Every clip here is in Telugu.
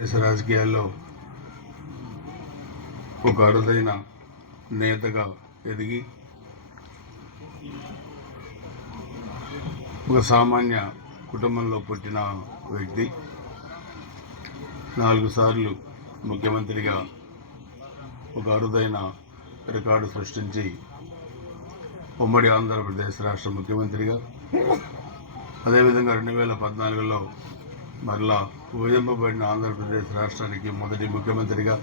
దేశ రాజకీయాల్లో ఒక అరుదైన నేతగా ఎదిగి ఒక సామాన్య కుటుంబంలో పుట్టిన వ్యక్తి నాలుగు సార్లు ముఖ్యమంత్రిగా ఒక అరుదైన రికార్డు సృష్టించి ఉమ్మడి ఆంధ్రప్రదేశ్ రాష్ట్ర ముఖ్యమంత్రిగా అదేవిధంగా రెండు వేల పద్నాలుగులో మరలా విభజింపబడిన ఆంధ్రప్రదేశ్ రాష్ట్రానికి మొదటి ముఖ్యమంత్రిగా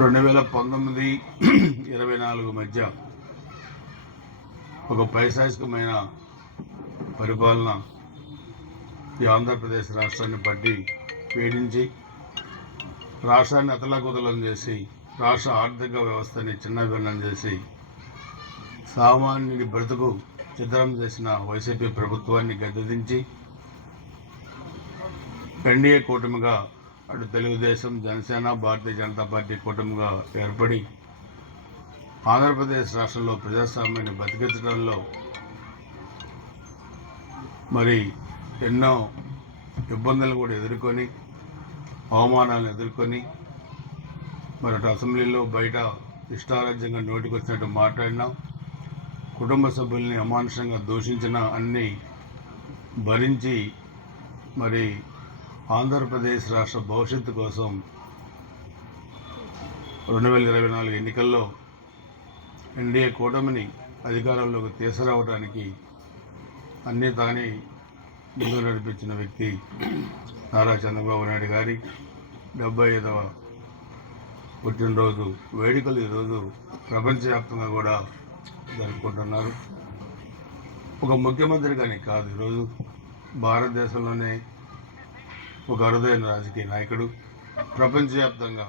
రెండు వేల పంతొమ్మిది ఇరవై నాలుగు మధ్య ఒక పైశాచికమైన పరిపాలన ఈ ఆంధ్రప్రదేశ్ రాష్ట్రాన్ని పట్టి పీడించి రాష్ట్రాన్ని అతలాకుతలం చేసి రాష్ట్ర ఆర్థిక వ్యవస్థని చిన్నభిన్నం చేసి సామాన్యుడి బ్రతుకు చిత్రం చేసిన వైసీపీ ప్రభుత్వాన్ని గద్దెదించి ఎన్డీఏ కూటమిగా అటు తెలుగుదేశం జనసేన భారతీయ జనతా పార్టీ కూటమిగా ఏర్పడి ఆంధ్రప్రదేశ్ రాష్ట్రంలో ప్రజాస్వామ్యాన్ని బతికించడంలో మరి ఎన్నో ఇబ్బందులు కూడా ఎదుర్కొని అవమానాలను ఎదుర్కొని మరి అటు అసెంబ్లీలో బయట ఇష్టారాజ్యంగా నోటికొచ్చినట్టు మాట్లాడినాం కుటుంబ సభ్యుల్ని అమానుషంగా దూషించిన అన్ని భరించి మరి ఆంధ్రప్రదేశ్ రాష్ట్ర భవిష్యత్తు కోసం రెండు వేల ఇరవై నాలుగు ఎన్నికల్లో ఎన్డీఏ కూటమిని అధికారంలోకి తీసుకురావడానికి అన్నీ తానే ముందు నడిపించిన వ్యక్తి నారా చంద్రబాబు నాయుడు గారి డెబ్బై ఐదవ పుట్టినరోజు వేడుకలు ఈరోజు ప్రపంచవ్యాప్తంగా కూడా జరుపుకుంటున్నారు. ఒక ముఖ్యమంత్రి కానీ కాదు ఈరోజు భారతదేశంలోనే ఒక అరుదైన రాజకీయ నాయకుడు ప్రపంచవ్యాప్తంగా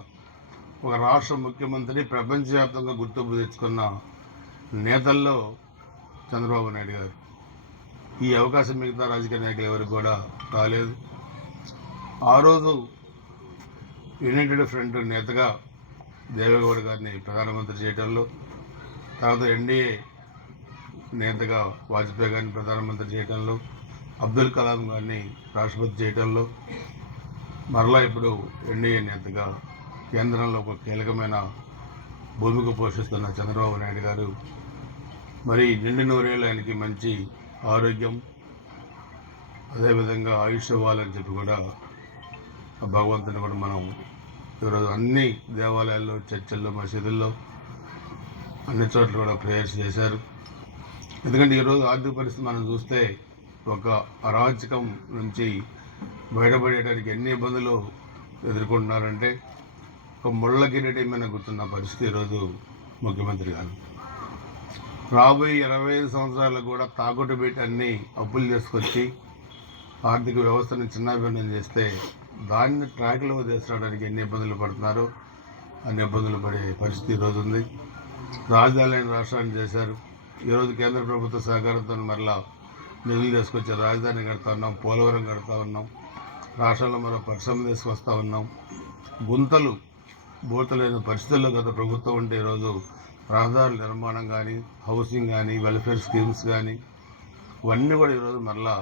ఒక రాష్ట్ర ముఖ్యమంత్రి ప్రపంచవ్యాప్తంగా గుర్తింపు తెచ్చుకున్న నేతల్లో చంద్రబాబు నాయుడు గారు. ఈ అవకాశం మిగతా రాజకీయ నాయకులు ఎవరికి కూడా రాలేదు. ఆ రోజు యునైటెడ్ ఫ్రంట్ నేతగా దేవేగౌడ గారిని ప్రధానమంత్రి చేయడంలో తర్వాత ఎన్డీఏ నేతగా వాజ్పేయి గారిని ప్రధానమంత్రి చేయడంలో అబ్దుల్ కలాం గారిని రాష్ట్రపతి చేయడంలో మరలా ఇప్పుడు ఎన్డీఏ నేతగా కేంద్రంలో ఒక కీలకమైన భూమిక పోషిస్తున్న చంద్రబాబు నాయుడు గారు మరి నిండు నూరేళ్ళు ఆయనకి మంచి ఆరోగ్యం అదేవిధంగా ఆయుష్ ఇవ్వాలని చెప్పి కూడా ఆ భగవంతుని కూడా మనం ఈరోజు అన్ని దేవాలయాల్లో చర్చల్లో మసీదుల్లో అన్ని చోట్ల కూడా ప్రేయర్స్ చేశారు. ఎందుకంటే ఈరోజు ఆర్థిక పరిస్థితి మనం చూస్తే ఒక అరాచకం నుంచి బయటపడేయడానికి ఎన్ని ఇబ్బందులు ఎదుర్కొంటున్నారంటే ఒక ముళ్ళ కిరీటం మీద గుర్తున్న పరిస్థితి ఈరోజు ముఖ్యమంత్రి గారు. రాబోయే ఇరవై ఐదు సంవత్సరాలకు కూడా తాకట్టు పెట్టి అన్ని అప్పులు చేసుకొచ్చి ఆర్థిక వ్యవస్థను చిన్నాభిన్నం చేస్తే దాన్ని ట్రాక్లో తీసుకురావడానికి ఎన్ని ఇబ్బందులు పడుతున్నారో అన్ని ఇబ్బందులు పడే పరిస్థితి ఈరోజు ఉంది. రాజధాని రాష్ట్రాన్ని చేశారు. ఈరోజు కేంద్ర ప్రభుత్వ సహకారంతో మరలా నిధులు తీసుకొచ్చి రాజధాని కడతా ఉన్నాం పోలవరం కడతా ఉన్నాం రాష్ట్రంలో మరో పరిశ్రమ తీసుకొస్తా ఉన్నాం. గుంతలు బూతలేని పరిస్థితుల్లో గత ప్రభుత్వం ఉంటే ఈరోజు రహదారుల నిర్మాణం కానీ హౌసింగ్ కానీ వెల్ఫేర్ స్కీమ్స్ కానీ ఇవన్నీ కూడా ఈరోజు మరలా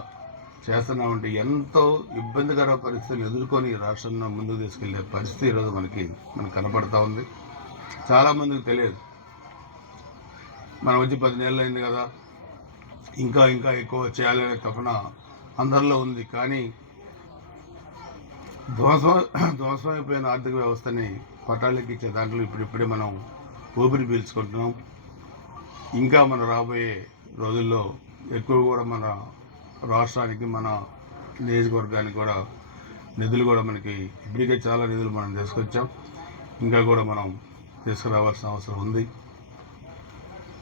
చేస్తున్నా ఉంటే ఎంతో ఇబ్బందికర పరిస్థితులు ఎదుర్కొని ఈ రాష్ట్రంలో ముందుకు తీసుకెళ్ళే పరిస్థితి ఈరోజు మనకి మనకు కనపడతా ఉంది. చాలామందికి తెలియదు. మనం వచ్చి పది నెలలు అయింది కదా ఇంకా ఇంకా ఎక్కువ చేయాలనే తపన అందరిలో ఉంది. కానీ ధ్వంసం ధ్వంసమైపోయిన ఆర్థిక వ్యవస్థని పట్టాలెక్కించే దాంట్లో ఇప్పుడిప్పుడే మనం ఊపిరి పీల్చుకుంటున్నాం. ఇంకా మన రాబోయే రోజుల్లో ఎక్కువ కూడా మన రాష్ట్రానికి మన నియోజకవర్గానికి కూడా నిధులు కూడా మనకి ఇప్పటికే చాలా నిధులు మనం తీసుకొచ్చాం. ఇంకా కూడా మనం తీసుకురావాల్సిన అవసరం ఉంది.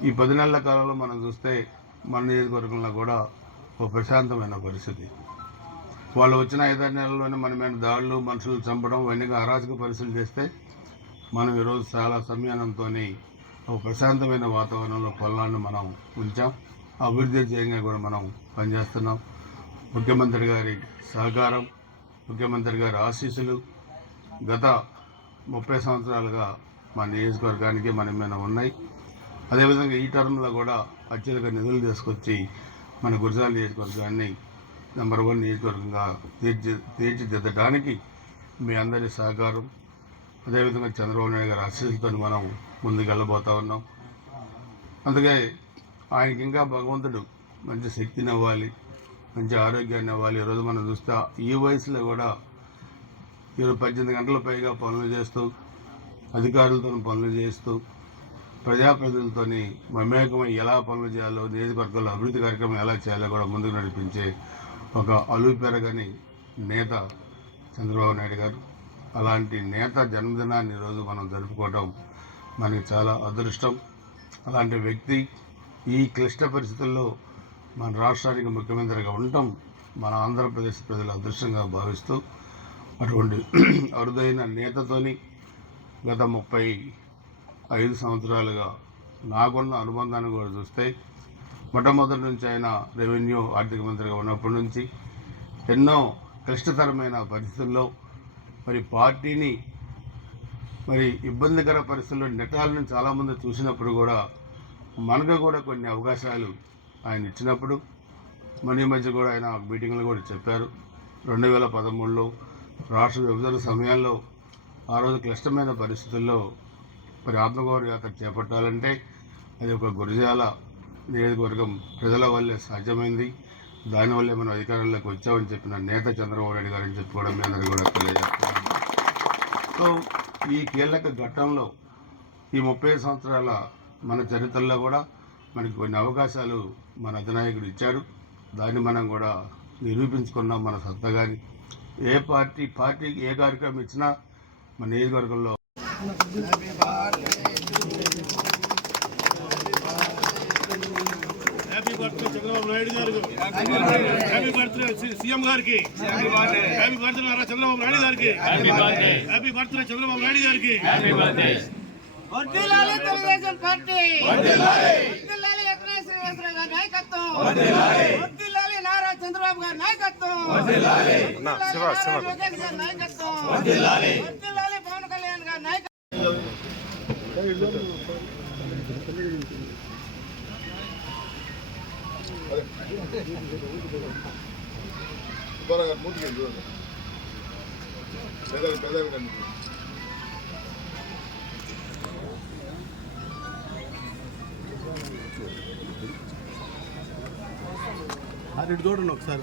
ఈ పది నెలల కాలంలో మనం చూస్తే మన నియోజకవర్గంలో కూడా ఒక ప్రశాంతమైన పరిస్థితి. వాళ్ళు వచ్చిన ఐదారు నెలల్లోనే మన మీద దాడులు మనుషులు చంపడం ఇవన్నీ అరాచక పరిస్థితులు చేస్తే మనం ఈరోజు చాలా సంయానంతో ఒక ప్రశాంతమైన వాతావరణంలో పొలాన్ని మనం ఉంచాం. అభివృద్ధి చేయంగా కూడా మనం పనిచేస్తున్నాం. ముఖ్యమంత్రి గారి సహకారం ముఖ్యమంత్రి గారి ఆశీస్సులు గత ముప్పై సంవత్సరాలుగా మన నియోజకవర్గానికి మన మీద ఉన్నాయి. అదేవిధంగా ఈ టర్మ్లో కూడా అత్యధిక నిధులు తీసుకొచ్చి మన గురజాల నియోజకవర్గాన్ని నెంబర్ వన్ నియోజకవర్గంగా తీర్చి తీర్చిదిద్దడానికి మీ అందరి సహకారం. అదేవిధంగా చంద్రబాబు నాయుడు గారి ఆశీస్సులతో మనం ముందుకెళ్ళబోతా ఉన్నాం. అందుకే ఆయనకి ఇంకా భగవంతుడు మంచి శక్తిని ఇవ్వాలి మంచి ఆరోగ్యాన్ని ఇవ్వాలి. ఈరోజు మనం చూస్తే ఈ వయసులో కూడా ఈరోజు పద్దెనిమిది గంటల పైగా పనులు చేస్తూ అధికారులతో పనులు చేస్తూ ప్రజాప్రతినిధులతో మమేకమై ఎలా పనులు చేయాలో నియోజకవర్గాల్లో అభివృద్ధి కార్యక్రమం ఎలా చేయాలో కూడా ముందుకు నడిపించే ఒక అలుపెరగని నేత చంద్రబాబు నాయుడు గారు. అలాంటి నేత జన్మదినాన్ని ఈరోజు మనం జరుపుకోవటం మనకి చాలా అదృష్టం. అలాంటి వ్యక్తి ఈ క్లిష్ట పరిస్థితుల్లో మన రాష్ట్రానికి ముఖ్యమంత్రిగా ఉండటం మన ఆంధ్రప్రదేశ్ ప్రజల అదృష్టంగా భావిస్తూ అటువంటి అరుదైన నేతతోని గత ముప్పై ఐదు సంవత్సరాలుగా నాకున్న అనుబంధాన్ని కూడా చూస్తే మొట్టమొదటి నుంచి ఆయన రెవెన్యూ ఆర్థిక మంత్రిగా ఉన్నప్పటి నుంచి ఎన్నో క్లిష్టతరమైన పరిస్థితుల్లో మరి పార్టీని మరి ఇబ్బందికర పరిస్థితుల్లో నెట్టాలని చాలామంది చూసినప్పుడు కూడా మనకు కూడా కొన్ని అవకాశాలు ఆయన ఇచ్చినప్పుడు మన మధ్య కూడా ఆయన మీటింగ్లు కూడా చెప్పారు. రెండు వేల పదమూడులో రాష్ట్ర విభజన సమయంలో ఆ రోజు క్లిష్టమైన పరిస్థితుల్లో మరి ఆత్మగౌరవ యాత్ర చేపట్టాలంటే అది ఒక గురజాల నియోజకవర్గం ప్రజల వల్లే సాధ్యమైంది. దానివల్లే మనం అధికారంలోకి వచ్చామని చెప్పిన నేత చంద్రబాబు నాయుడు గారని అని చెప్పుకోవడం మీ అందరికీ కూడా తెలియజేస్తున్నాను. సో ఈ కీలక ఘట్టంలో ఈ ముప్పై సంవత్సరాల మన చరిత్రలో కూడా మనకి కొన్ని అవకాశాలు మన అధినాయకుడు ఇచ్చాడు. దాన్ని మనం కూడా నిరూపించుకున్నాం మన సత్తగాని ఏ పార్టీ పార్టీకి ఏ కార్యక్రమం ఇచ్చినా మన నియోజకవర్గంలో happy birthday Chandrababu Naidu garu. Happy birthday C- CM గారికి. హ్యాపీ బర్త్డే నారా చంద్రబాబు నాయుడు గారికి. హ్యాపీ బర్త్డే చంద్రబాబు నాయుడు గారికి. వర్ధిల్లాలి తెలుగుదేశం పార్టీ. వర్ధిల్లాలి ఎకరా శ్రీనివాసరావు గారి నాయకత్వం. వర్ధిల్లాలి నారా చంద్రబాబు గారి నాయకత్వం. వర్ధిల్లాలి నారా లోకేష్ గారి నాయకత్వం. నాయకత్వం త్వరగా ముందుకు చూడండి పెద్దవి పెద్దవి రండి అది చూడండి ఒకసారి